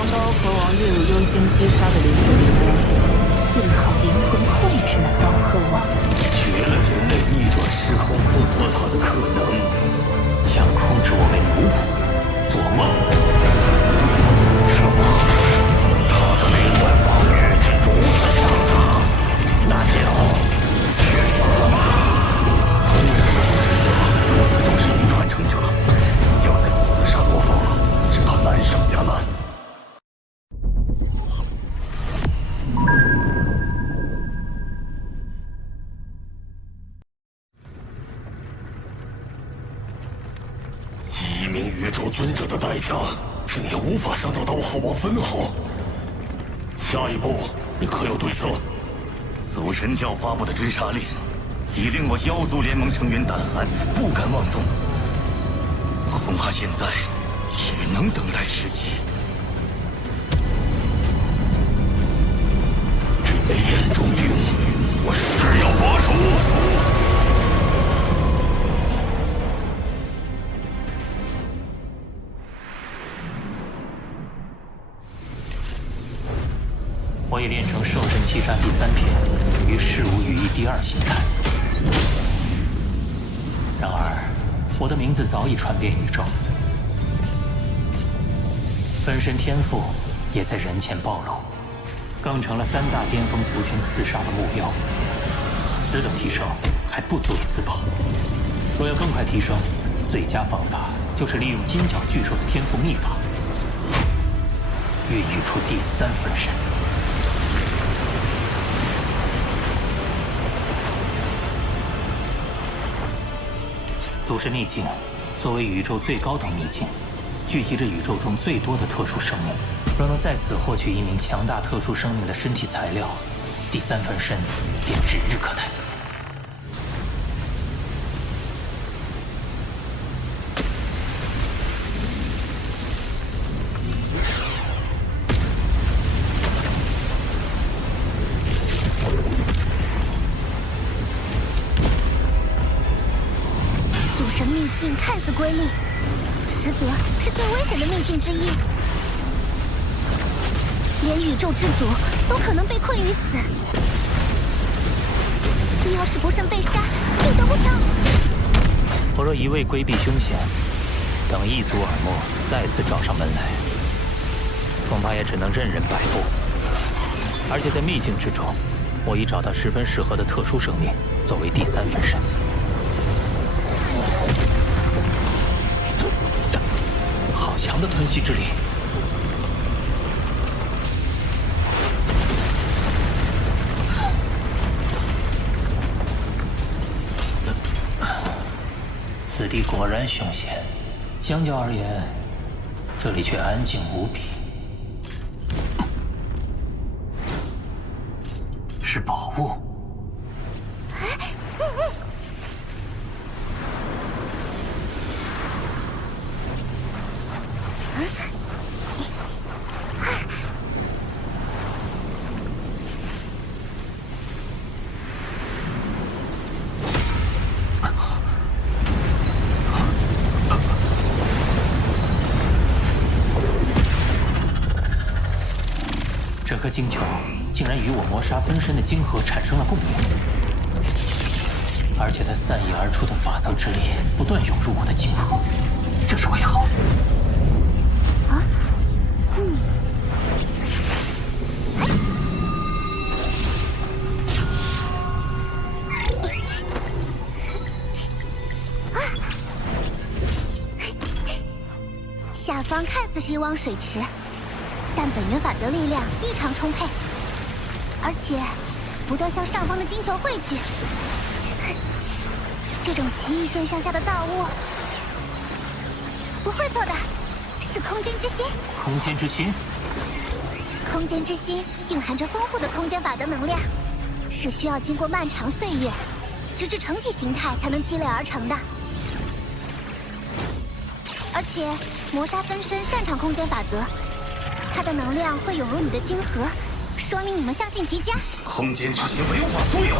将刀河王列入优先击杀的灵魂名单。最好灵魂控制那刀河王，绝了人类逆转时空复活他的可能。想控制我为奴仆，做梦！什么？他的灵魂防御竟如此强大，那就去死吧！从未见过世界如此重视一名传承者，要再次厮杀魔方，只怕难上加难。一名宇宙尊者的代价，竟也无法伤到刀河王分毫。下一步，你可有对策？祖神教发布的追杀令，已令我妖族联盟成员胆寒，不敢妄动。恐怕现在只能等待时机。这枚眼中钉，我誓要拔除。我已练成兽神击杀第3篇与事无羽翼第2形态。然而，我的名字早已传遍宇宙，分身天赋也在人前暴露，更成了3大巅峰族群刺杀的目标。此等提升还不足以自保，若要更快提升，最佳方法就是利用金角巨兽的天赋秘法，孕育出第3分身。祖神秘境作为宇宙最高等秘境，聚集着宇宙中最多的特殊生命。若能在此获取一名强大特殊生命的身体材料，第3分身便指日可待。神秘境看似瑰丽，实则是最危险的秘境之一，连宇宙之主都可能被困于此。你要是不慎被杀，必得不偿。我若一味规避凶险，等一族耳目再次找上门来，恐怕也只能任人摆布。而且在秘境之中，我已找到十分适合的特殊生命作为第3分身。好强的吞噬之力！此地果然凶险，相较而言，这里却安静无比。是宝物。这颗晶球竟然与我魔杀分身的晶核产生了共鸣，而且它散溢而出的法则之力不断涌入我的晶核，这是为何？啊，下方看似是一汪水池，但本源法则力量异常充沛，而且不断向上方的晶球汇聚。这种奇异现象下的造物，不会错的，是空间之心。空间之心？空间之心蕴含着丰富的空间法则能量，是需要经过漫长岁月，直至成体形态才能积累而成的。而且魔杀分身擅长空间法则，它的能量会涌入你的晶核，说明你们相性极佳。空间之心为我所有，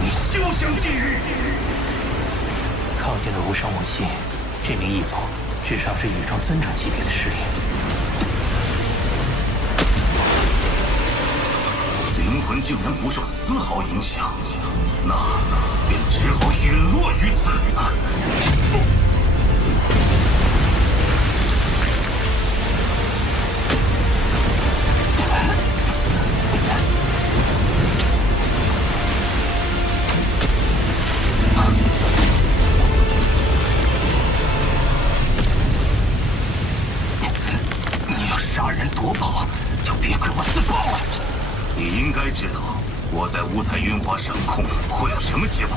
你休想觊觎！靠近的无声无息，这名异族至少是宇宙尊者级别的实力。魂竟然不受丝毫影响，那便只好陨落于此。你要杀人夺宝，就别怪我自爆了。你应该知道我在五彩云华掌控会有什么结果。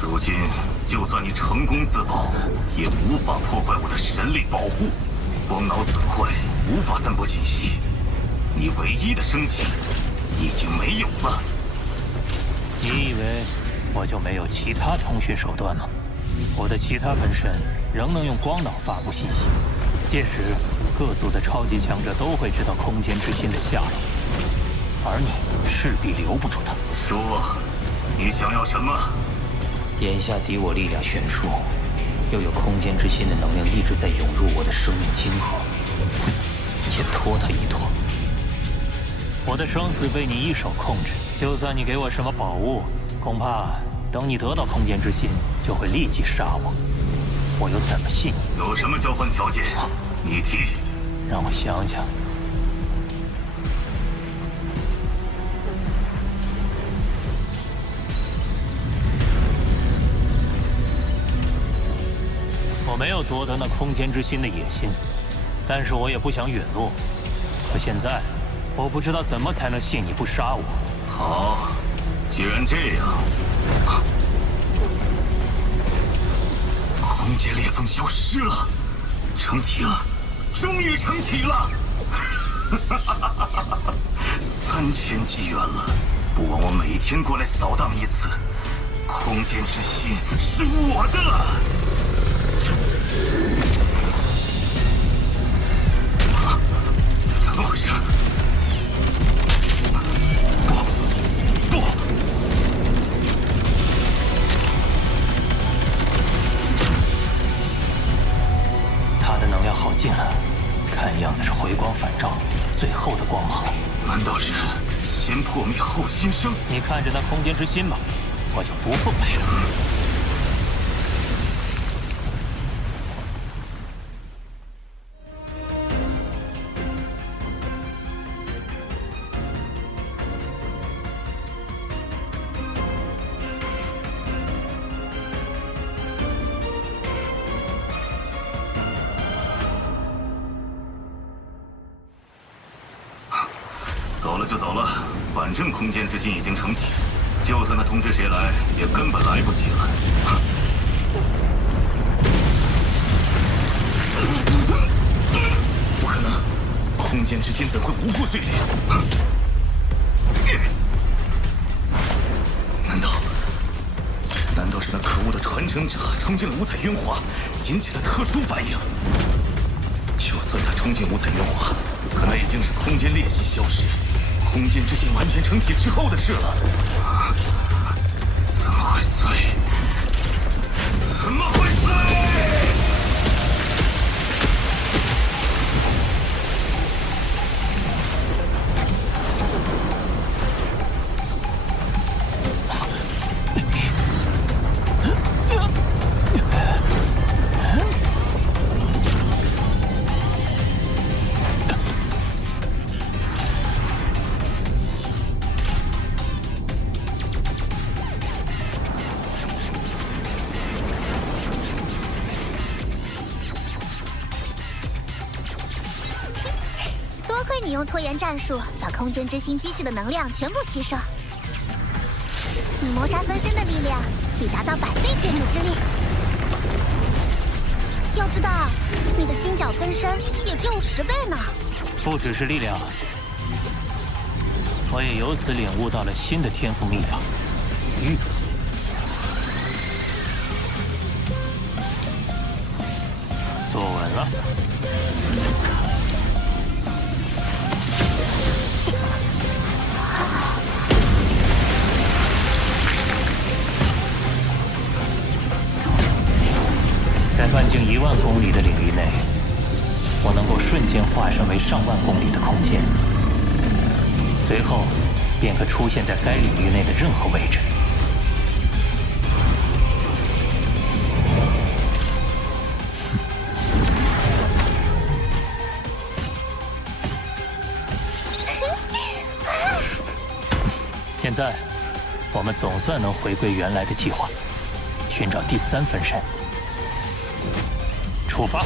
如今，就算你成功自爆，也无法破坏我的神力保护。光脑损坏，无法散播信息。你唯一的生机已经没有了。你以为我就没有其他通讯手段吗？我的其他分身仍能用光脑发布信息，届时各族的超级强者都会知道空间之心的下落，而你势必留不住他。说，你想要什么？眼下敌我力量悬殊，又有空间之心的能量一直在涌入我的生命金河，先拖他一拖。我的生死被你一手控制，就算你给我什么宝物，恐怕等你得到空间之心，就会立即杀我。我又怎么信你？有什么交换条件？你提。让我想想。我没有夺得那空间之心的野心，但是我也不想陨落。可现在，我不知道怎么才能信你不杀我。好，既然这样，空间裂缝消失了，成体了，终于成体了！3000纪元了，不枉我每天过来扫荡一次。空间之心是我的了。怎么回事？不！他的能量耗尽了，看样子是回光返照，最后的光芒了。难道是先破灭后新生？你看着那空间之心吧，我就不奉陪了。走了就走了，反正空间之心已经成体，就算他通知谁来，也根本来不及了。不可能，空间之心怎会无故碎裂？难道是那可恶的传承者冲进了五彩渊华，引起了特殊反应？就算他冲进五彩渊华，可那已经是空间裂隙消失。空间之心完全成体之后的事了，怎么会碎？怎么会碎？你用拖延战术把空间之心积蓄的能量全部吸收，你谋杀分身的力量已达到100倍建筑之力。要知道，你的金角分身也只有10倍呢。不只是力量，我也由此领悟到了新的天赋秘法——玉。坐稳了。在半径10000公里的领域内，我能够瞬间化身为上万公里的空间，随后便可出现在该领域内的任何位置。现在，我们总算能回归原来的计划，寻找第3分身。出发！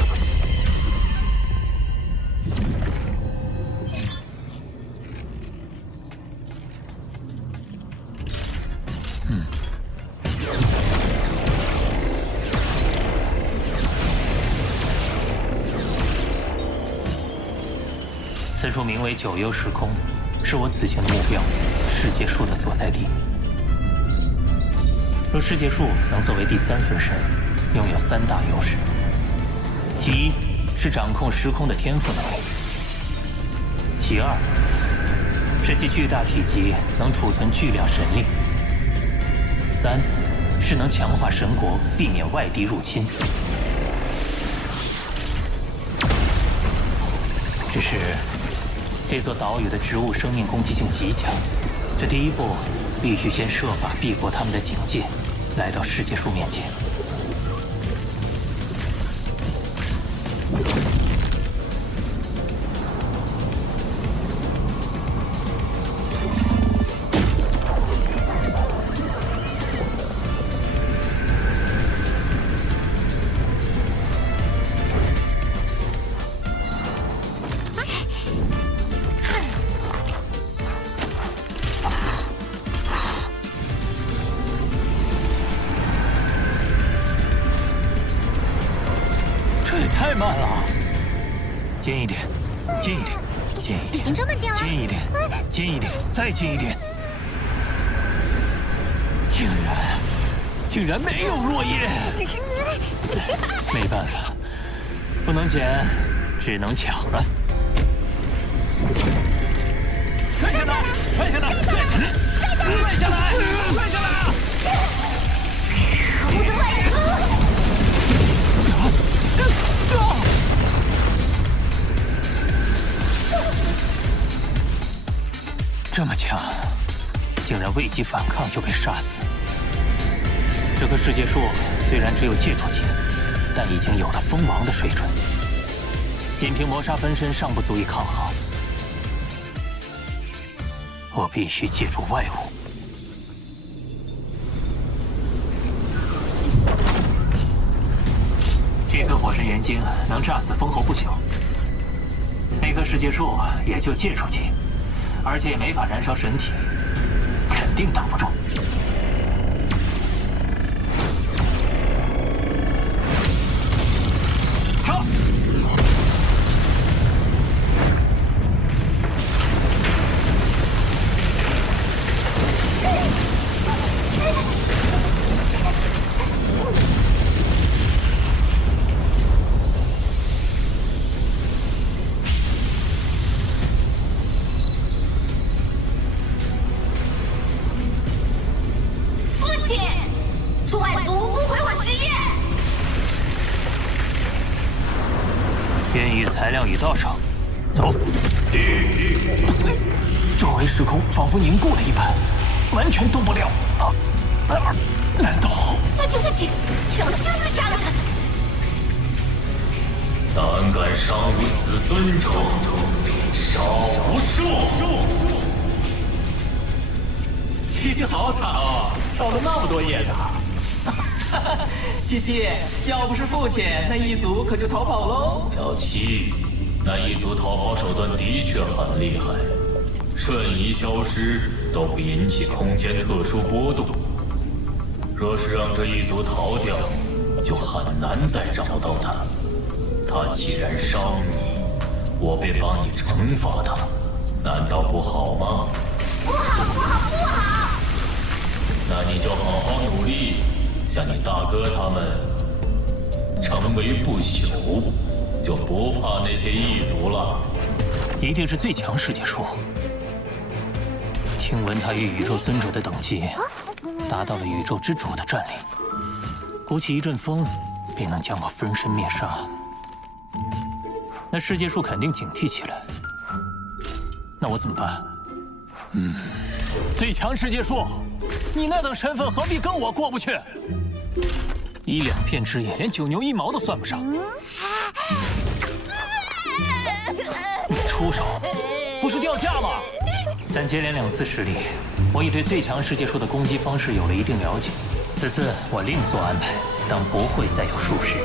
此处名为九幽时空，是我此行的目标。世界树的所在地。若世界树能作为第3分身，拥有3大优势：其一是掌控时空的天赋能力；其二是其巨大体积能储存巨量神力；三是能强化神国，避免外敌入侵。只是这座岛屿的植物生命攻击性极强。这第一步，必须先设法避过他们的警戒，来到世界树面前。太慢了，近一点，近一点，近一点，已经这么近了，近一点，近一点，再近一点。竟然没有落叶，没办法，不能捡，只能抢了。摔下来，摔下来，摔下来，摔下来，摔下来！我的外族！这么强，竟然未及反抗就被杀死。这棵世界树虽然只有戒除级，但已经有了封王的水准，仅凭魔杀分身尚不足以抗衡。我必须借助外物。这颗火神元晶能炸死封侯不朽，那棵世界树也就戒除级。而且也没法燃烧神体，肯定挡不住。杀！材料已到手，走。周围时空仿佛凝固了一般，完全动不了。难道？父亲，让我亲自杀了他！胆敢伤我子孙者，杀无赦！七七好惨哦，烧了那么多叶子。七七，要不是父亲，那一族可就逃跑喽。小七，那一族逃跑手段的确很厉害，瞬移消失都不引起空间特殊波动。若是让这一族逃掉，就很难再找到他。他既然伤你，我便帮你惩罚他，难道不好吗？不好！那你就好好努力。像你大哥他们成为不朽，就不怕那些异族了。一定是最强世界树。听闻他与宇宙尊者的等级达到了宇宙之主的战力，鼓起一阵风，便能将我分身灭杀。那世界树肯定警惕起来。那我怎么办？最强世界树，你那等身份何必跟我过不去？1、2片枝叶，连9牛1毛都算不上。你出手，不是掉价吗？但接连2次失利，我已对最强世界树的攻击方式有了一定了解。此次我另做安排，当不会再有术士。